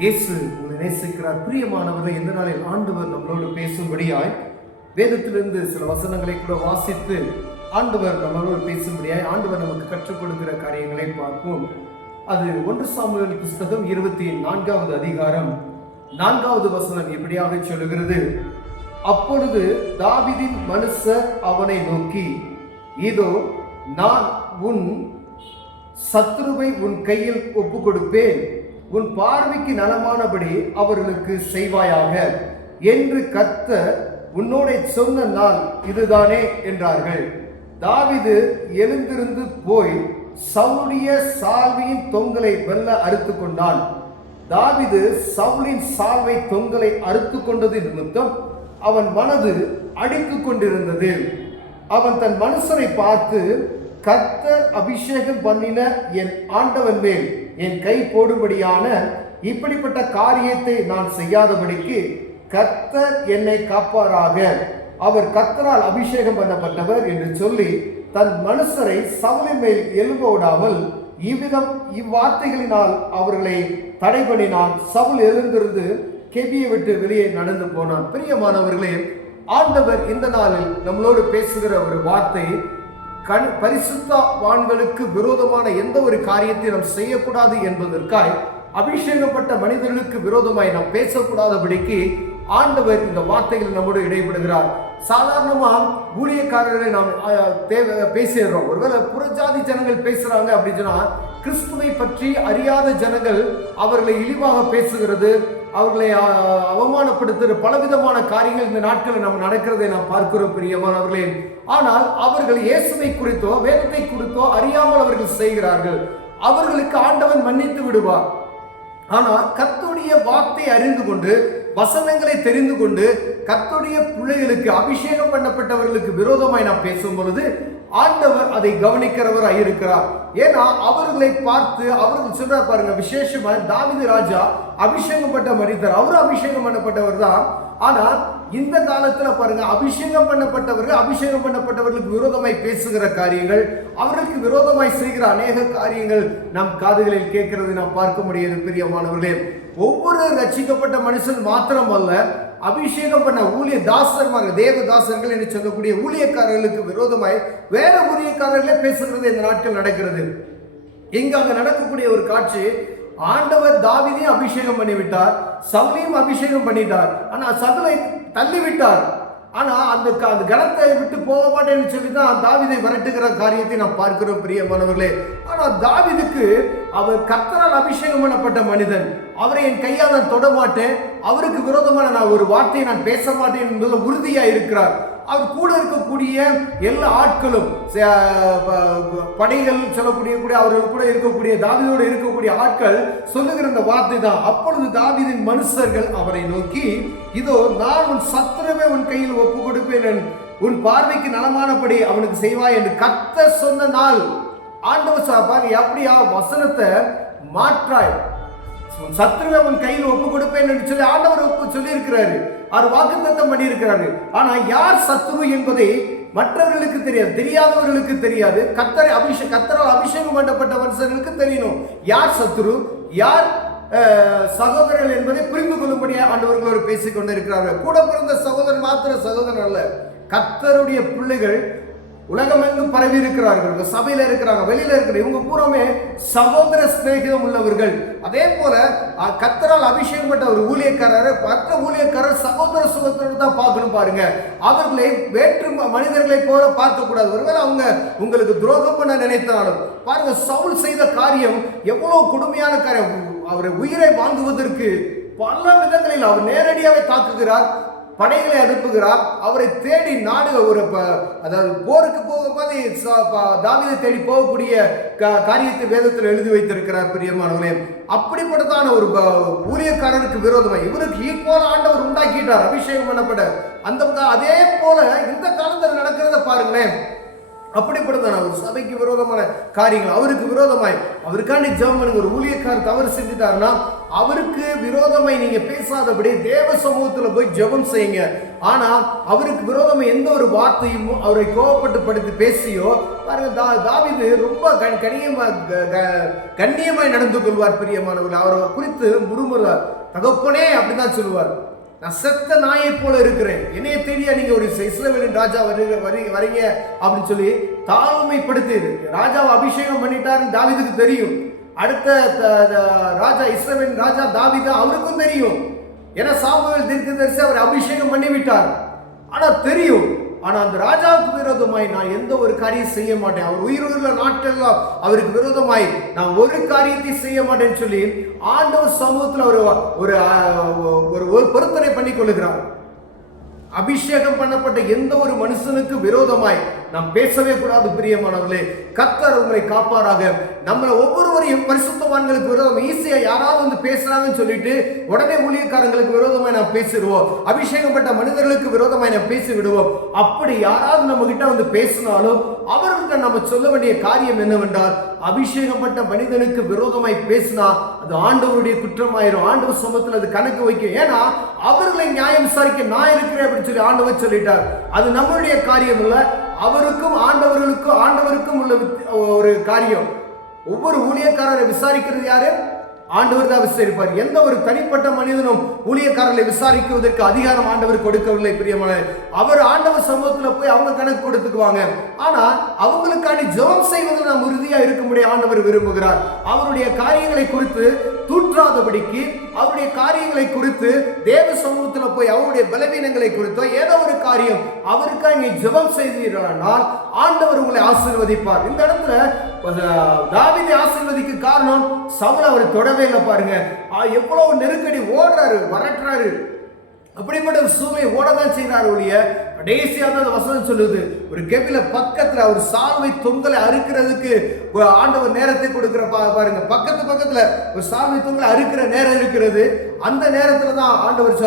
இயேசு உங்களை நேசிக்கிறார். பிரியமானவர்கள், இந்த நாளில் ஆண்டவர் நம்மளோடு பேசும்படியாய் வேதத்திலிருந்து சில வசனங்களை கூட வாசித்து ஆண்டவர் நம்மளோடு பேசும்படியாய் ஆண்டவர் நமக்கு கற்றுக் கொடுக்கிற காரியங்களை பார்ப்போம். அது 1 சாமுவேல் புஸ்தகம் 24வது அதிகாரம் 4வது வசனம் இப்படியாக சொல்லுகிறது. அப்பொழுது தாவீதின் மனுஷர் அவனை நோக்கி, இதோ நான் உன் சத்துருவை உன் கையில் ஒப்பு கொடுப்பேன், உன் பார்வைக்கு நலமானபடி அவர்களுக்கு செய்வாயாக என்று கர்த்தர் உன்னோட சொன்ன நாள் இதுதானே என்றார்கள். தாவீது எழுந்திருந்து போய் சவுலுடைய சால்வையின் தொங்கலை வெல்ல அறுத்து கொண்டான். தாவீது சவுலின் சால்வை தொங்கலை அறுத்து கொண்டது நிமித்தம் அவன் மனது அடித்துக் கொண்டிருந்தது. அவன் தன் மனுஷரை பார்த்து, கர்த்தர் அபிஷேகம் பண்ணின என் ஆண்டவன் மேல் என் கை போடும்படியான இப்படிப்பட்ட காரியத்தை நான் செய்யாதபடிக்கு கர்த்தர் என்னை காப்பாராக, அவர் கர்த்தரால் அபிஷேகம் பண்ணப்பட்டவர் என்று சொல்லி தன் மனுஷரை சவுலின் மேல் எழும்ப விடாமல் இவ்வார்த்தைகளினால் அவர்களை தடை பண்ணினான். சவுல் எழுந்திருந்து கெபியை விட்டு வெளியே நடந்து போனான். பிரியமானவர்களே, ஆண்டவர் இந்த நாளில் நம்மளோடு பேசுகிற ஒரு வார்த்தை, பரிசுத்தவான்களுக்கு விரோதமான எந்த ஒரு காரியத்தை நாம் செய்யக்கூடாது என்பதற்காய் அபிஷேகப்பட்ட மனிதர்களுக்கு விரோதமாய் நாம் பேசக்கூடாதபடிக்கு ஆண்டவர் இந்த வார்த்தைகள் நம்மோடு இடைபடுகிறார். சாதாரணமாக ஊழியக்காரர்களை நாம் பேசிடுறோம். ஒருவேளை புறஜாதி ஜனங்கள் பேசுறாங்க அப்படின்னு சொன்னா, கிறிஸ்துவை பற்றி அறியாத ஜனங்கள் அவர்களை இழிவாக பேசுகிறது, அவர்களை அவமானப்படுத்துகிற பலவிதமான காரியங்கள் இந்த நாட்களில் நம்ம நடக்கிறதை நாம் பார்க்கிறோம் பிரியமானவர்களே. ஆனால் அவர்கள் இயேசுவை குறித்தோ வேதத்தை குறித்தோ அறியாமல் அவர்கள் செய்கிறார்கள். அவர்களுக்கு ஆண்டவன் மன்னித்து விடுவார். ஆனால் கர்த்தருடைய வார்த்தை அறிந்து கொண்டு வசனங்களை தெரிந்து கொண்டு கர்த்தருடைய பிள்ளைகளுக்கு அபிஷேகம் பண்ணப்பட்டவர்களுக்கு விரோதமாய் நாம் பேசும் பொழுது ஆண்டவர் அதை கவனிக்கிறவராய் இருக்கிறார். ஏன்னா அவர்களை பார்த்து அவர்கள் சொல்றார் பாருங்க, விசேஷமா தாவீது ராஜா அபிஷேகம் பட்ட மனிதர், அவரும் அபிஷேகம் பண்ணப்பட்டவர் தான். ஆனால் இந்த காலத்துல பாருங்க, அபிஷேகம் பண்ணப்பட்டவர்களுக்கு விரோதமாய் பேசுகிற காரியங்கள், அவர்களுக்கு விரோதமாய் செய்கிற அநேக காரியங்கள் நம் காதுகளில் கேட்கிறது நாம் பார்க்க முடியாது பிரியமானவர்களே. ஒவ்வொரு ரட்சிக்கப்பட்ட மனுஷன் மாத்திரம் அல்ல, அபிஷேகம் பண்ண ஊழிய தாசர்கள், தேவதாசர்கள் என்று சொல்லக்கூடிய ஊழியக்காரர்களுக்கு விரோதமாய் வேற ஊழியக்காரர்களே பேசுகிறது இந்த நாட்கள் நடக்கிறது. இங்க அங்க நடக்கக்கூடிய ஒரு காட்சி, ஆண்டவர் தாவீதையும் அபிஷேகம் பண்ணிவிட்டார், சவுலையும் அபிஷேகம் பண்ணிட்டார். ஆனா சவுலை தள்ளிவிட்டார். ஆனா அந்த கணத்தை விட்டு போக மாட்டேன்னு சொல்லி தான் தாவீதை விரட்டுகிற காரியத்தை நாம் பார்க்கிறோம் பிரியமானவர்களே. ஆனா தாவீதுக்கு அவர் கர்த்தரால் அபிஷேகம் பண்ணப்பட்ட மனிதன், அவரை என் கையால் நான் தொட மாட்டேன், அவருக்கு விரோதமான நான் ஒரு வார்த்தையை நான் பேச மாட்டேன் என்பது உறுதியா இருக்கிறார். அவர் கூட இருக்கக்கூடிய எல்லா ஆட்களும், படைகள் சொல்லக்கூடிய அவர்கள் கூட இருக்கக்கூடிய தாவீதோடு இருக்கக்கூடிய ஆட்கள் சொல்லுகிற இந்த வார்த்தை தான். அப்பொழுது தாவீதின் மனுஷர்கள் அவரை நோக்கி, இதோ நான் உன் சத்துருவை உன் கையில் ஒப்பு கொடுப்பேன், உன் பார்வைக்கு நலமானபடி அவனுக்கு செய்வாய் என்று கர்த்தர் சொன்ன நாள். ஆண்டவர் பாருங்க, அப்படியா வசனத்தை மாற்றாய், சத்துருவை உன் கையில் ஒப்பு கொடுப்பேன் என்று சொல்லி ஆண்டவர் சொல்லி இருக்கிறாரு, அவர் வாக்குத்தத்தம் பண்ணி இருக்கிறாரு. ஆனா யார் சத்துரு என்பதை மற்றவர்களுக்கு தெரியாது, தெரியாதவர்களுக்கு தெரியாது. கர்த்தரால் அபிஷேகம் பண்ணப்பட்ட மனுஷர்களுக்கு தெரியணும் யார் சத்துரு யார் சகோதரர்கள் என்பதை புரிந்து கொள்ளும்படியா ஆண்டவர்களோடு பேசிக் கொண்டிருக்கிறார்கள். கூட பிறந்த சகோதரன் மாத்திர சகோதரன் அல்ல, கர்த்தருடைய பிள்ளைகள் உலகமெங்கும் பரவி இருக்கிறார்கள், சபையில இருக்கிறாங்க, வெளியில இருக்கிற இவங்க பூராமே சகோதர சிநேகிதம் உள்ளவர்கள். அதே போல கர்த்தரால் அபிஷேகம் பட்ட ஒரு ஊழியக்காரர் மற்ற ஊழியக்காரர் சகோதர சுகத்தோடு தான் பார்க்கணும் பாருங்க. அவர்களை வேற்று மனிதர்களை போல பார்க்க கூடாது. ஒருவேளை அவங்க உங்களுக்கு துரோகம் பண்ண நினைத்தாலும் பாருங்க, சவுல் செய்த காரியம் எவ்வளவு கொடுமையான காரியம். அவரை உயிரை வாங்குவதற்கு பல விதங்களில் அவர் நேரடியாகவே தாக்குகிறார், படைகளை அனுப்புகிறார், அவரை தேடி நாடு அதாவது போருக்கு போகும்போது தாவீதை தேடி போகக்கூடிய காரியத்தை வேதத்தில் எழுதி வைத்திருக்கிறார் பிரியமானவர்களே. அப்படிப்பட்டதான ஒரு ஊழியக்காரருக்கு விரோதமாக இவருக்கு ஈக்குவல் ஆண்டவர் உண்டாக்கிட்டார், அபிஷேகம் பண்ணப்பட்ட அந்த. அதே போல இந்த காலத்தில் நடக்கிறத பாருங்களேன், அப்படிப்பட்டதான ஒரு சபைக்கு விரோதமான காரியங்கள், அவருக்கு விரோதமாய் அவருக்காண்டி ஜெபம் பண்ணுங்க. ஒரு ஊழியக்காரர் தவறு செஞ்சுட்டாருன்னா அவருக்கு விரோதமாய் நீங்க பேசாதபடி தேவ சமூகத்துல போய் ஜெபம் செய்யுங்க. ஆனா அவருக்கு விரோதமா எந்த ஒரு வார்த்தையும் அவரை கோபப்பட்டு படுத்தி பேசியோ பாருங்க, தாவீது ரொம்ப கண்ணியமாய் நடந்து கொள்வார். பிரியமானவர்கள், அவரை குறித்து முறுமுறார். தகப்பனே அப்படிதான் சொல்லுவார், நான் செத்த நாயை போல இருக்கிறேன், என்னைய தெரியா நீங்க ஒரு இஸ்ரவேலின் ராஜா வரீங்க அப்படின்னு சொல்லி தாழ்மைப்படுத்தி ராஜாவை அபிஷேகம் பண்ணிட்டாருன்னு தாவீதுக்கு தெரியும். அடுத்த ராஜா இஸ்ரவேலின் ராஜா தாவீது அவருக்கும் தெரியும். ஏன்னா சாமுவேல் தீர்க்கதரிசி அவர் அபிஷேகம் பண்ணி விட்டார். ஆனா தெரியும், ஆனா அந்த ராஜாவுக்கு விரோதமாய் நான் எந்த ஒரு காரியம் செய்ய மாட்டேன், அவர் உயிருள்ள நாட்கள்லாம் அவருக்கு விரோதமாய் நான் ஒரு காரியத்தை செய்ய மாட்டேன்னு சொல்லி ஆண்டவர் சமூகத்தில் ஒரு பொருத்தனை பண்ணி கொள்ளுகிறார். அபிஷேகம் பண்ணப்பட்ட எந்த ஒரு மனுஷனுக்கு விரோதமாய் நாம் பேசவே கூடாது. பிரியமானவர்களே, கர்த்தர் உங்களை காப்பாராக. நம்மளை ஒவ்வொருவரையும் பரிசுத்தவான்களுக்கு விரோதம் ஈஸியா யாராவது வந்து பேசுறாங்கன்னு சொல்லிட்டு உடனே ஊழியக்காரங்களுக்கு விரோதமாய் நாம் பேசிடுவோம். அபிஷேகப்பட்ட மனிதர்களுக்கு விரோதமாய் நாம் பேசி விடுவோம். அப்படி யாராவது நம்ம கிட்ட வந்து பேசினாலும் அவர்களுக்கு நம்ம சொல்ல வேண்டிய காரியம் என்னவென்றால், அபிஷேகப்பட்ட மனிதனுக்கு விரோதமாய் பேசினா அது ஆண்டவருடைய குற்றமாயிரும். ஆண்டவர் சமூகத்தில் அது கணக்கு வைக்கும். ஏன்னா அவர்களை நியாயம் விசாரிக்க நான் இருக்கிறேன் அப்படின்னு சொல்லி ஆண்டவர் சொல்லிட்டார். அது நம்மளுடைய காரியம் இல்ல, அவருக்கும் ஆண்டவருக்கும் உள்ள ஒரு காரியம். ஒவ்வொரு ஊழியக்காரரை விசாரிக்கிறது யாரு? ஆண்டவர் தான் விசாரிப்பார். எந்த ஒரு தனிப்பட்ட மனிதனும் ஊழியக்காரர்களை விசாரிக்குவதற்கு அதிகாரம் ஆண்டவர் கொடுக்கவில்லை. பிரியமான, அவர் ஆண்டவர் சமூகத்தில் போய் அவங்க கணக்கு கொடுத்துக்குவாங்க. ஆனா அவங்களுக்காண்டி ஜெபம் செய்வதில் நாம் உறுதியா இருக்க முடியும் ஆண்டவர் விரும்புகிறார். அவருடைய காரியங்களை குறித்து தூற்றாதபடிக்கு, அவருடைய காரியங்களை குறித்து தேவ சமூகத்தில் போய் அவருடைய பலவீனங்களை குறித்தோ ஏதோ ஒரு காரியம் அவருக்காக நீ ஜெபம் செய்தீர்களானால் ஆண்டவர் உங்களை ஆசீர்வதிப்பார். இந்த இடத்துல தாவீதை ஆசீர்வதிக்க காரணம் சவுல் அவரை தொடவே இல்லை. பாருங்க எவ்வளவு நெருக்கடி, ஓடுறாரு, வரட்டுறாரு, அப்படிப்பட்ட ஒரு சூழ்நிலை ஓடதான் செய்யறாரு. ஒழிய கடைசியாக அந்த வசனம் சொல்லுது, ஒரு கெபில பக்கத்துல ஒரு சால்வை தொங்கலை அறுக்கிறதுக்கு ஆண்டவர் நேரத்தை கொடுக்கிற பாருங்க. பக்கத்துல ஒரு சால்வை தொங்கலை அறுக்கிற நேரம் இருக்கிறது. அந்த நேரத்துல தான் ஆண்டவர்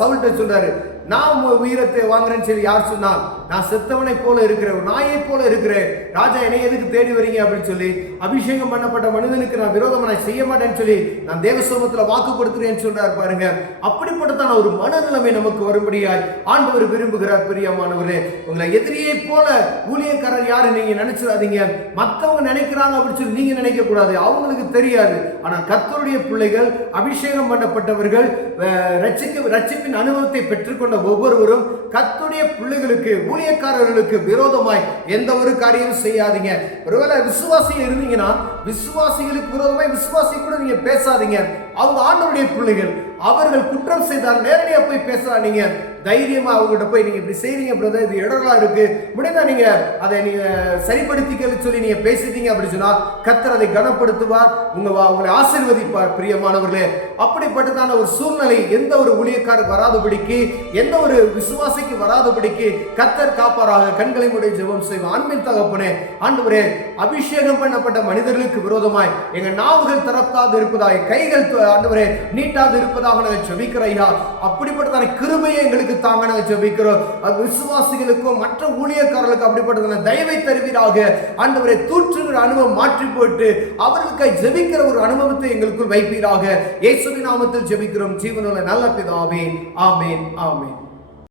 சவுல்கிட்ட சொல்றாரு, நான் உயிரத்தை வாங்குறேன்னு சொல்லி யார் சொன்னான்? நான் செத்தவனை போல இருக்கிறேன், ஒரு நாயை போல இருக்கிறேன், ராஜா என்னை எதுக்கு தேடி வரீங்க அப்படின்னு சொல்லி அபிஷேகம் பண்ணப்பட்ட மனிதனுக்கு நான் விரோதமா நான் செய்ய மாட்டேன்னு சொல்லி நான் தேவ சமூகத்துல வாக்கு கொடுத்துறேன்னு சொல்றாரு. பாருங்க, அப்படிப்பட்டதான ஒரு மனநிலைமை நமக்கு வரும்படியாய் ஆண்டவர் விரும்புகிறார். பிரியமானவரே, உங்களை எதிரியை போல ஊழியக்காரர் யாரு நீங்க நினைச்சிடாதீங்க. மற்றவங்க நினைக்கிறாங்க அப்படின்னு சொல்லி நீங்க நினைக்க கூடாது, அவங்களுக்கு தெரியாது. ஆனா கர்த்தருடைய பிள்ளைகள், அபிஷேகம் பண்ணப்பட்டவர்கள், ரட்சிப்பின் அனுபவத்தை பெற்றுக்கொண்ட ஒவ்வொருவரும் கர்த்தருடைய பிள்ளைகளுக்கு, ஊழியக்காரர்களுக்கு விரோதமாய் எந்த ஒரு காரியமும் செய்யாதீங்க. ஒருவேளை விசுவாசி இருந்தீங்கன்னா விசுவாசிகளுக்கு விரோதமாய் விசுவாசி கூட நீங்க பேசாதீங்க. அவங்க ஆண்டவருடைய பிள்ளைகள், அவர்கள் குற்றம் செய்தால் நேரடியா போய் பேசாதீங்க. தைரியமா அவங்ககிட்ட போய் நீங்க இப்படி செய்றீங்க பிரதர், இது இடரலா இருக்கு, முடிந்தா நீங்க அதை நீங்க சரிப்படுத்திக்க சொல்லி நீங்க பேசிட்டீங்க அப்படின்னு சொன்னா கர்த்தர் அதை கனப்படுத்துவார், உங்களை ஆசீர்வதிப்பார். பிரியமானவர்களே, அப்படிப்பட்டதான ஒரு சூழ்நிலை எந்த ஒரு ஊழியக்காரர் வராதபடிக்கு, எந்த ஒரு விசுவாசிக்கு வராதபடிக்கு கர்த்தர் காப்பாராக. கண்களை மூடி ஜெபம் செய்வோம். அன்பின் தகப்பனே, ஆண்டவரே, அபிஷேகம் பண்ணப்பட்ட மனிதர்களுக்கு விரோதமாய் எங்க நாவுகள் திறக்காது இருப்பதாக, கைகள் ஆண்டவரே நீட்டாது இருப்பதாக நாங்கள் ஜெபிக்கிறோம் ஐயா. அப்படிப்பட்டதான கிருபையை எங்களுக்கு தாங்க நாங்கள் ஜெபிக்கிறோம். விசுவாசிகளுக்கும் மற்ற ஊழியக்காரர்களுக்கு அப்படிப்பட்டதான தயவை தருவீராக. ஆண்டவரே, தூற்றுகிற அனுபவம் மாற்றி போட்டு அவர்களுக்கு ஜெபிக்கிற ஒரு அனுபவத்தை எங்களுக்குள் வைப்பீராக. இயேசுவின் நாமத்தில் ஜெபிக்கிறோம் ஜீவனுள்ள நல்ல பிதாவே. ஆமென், ஆமென்.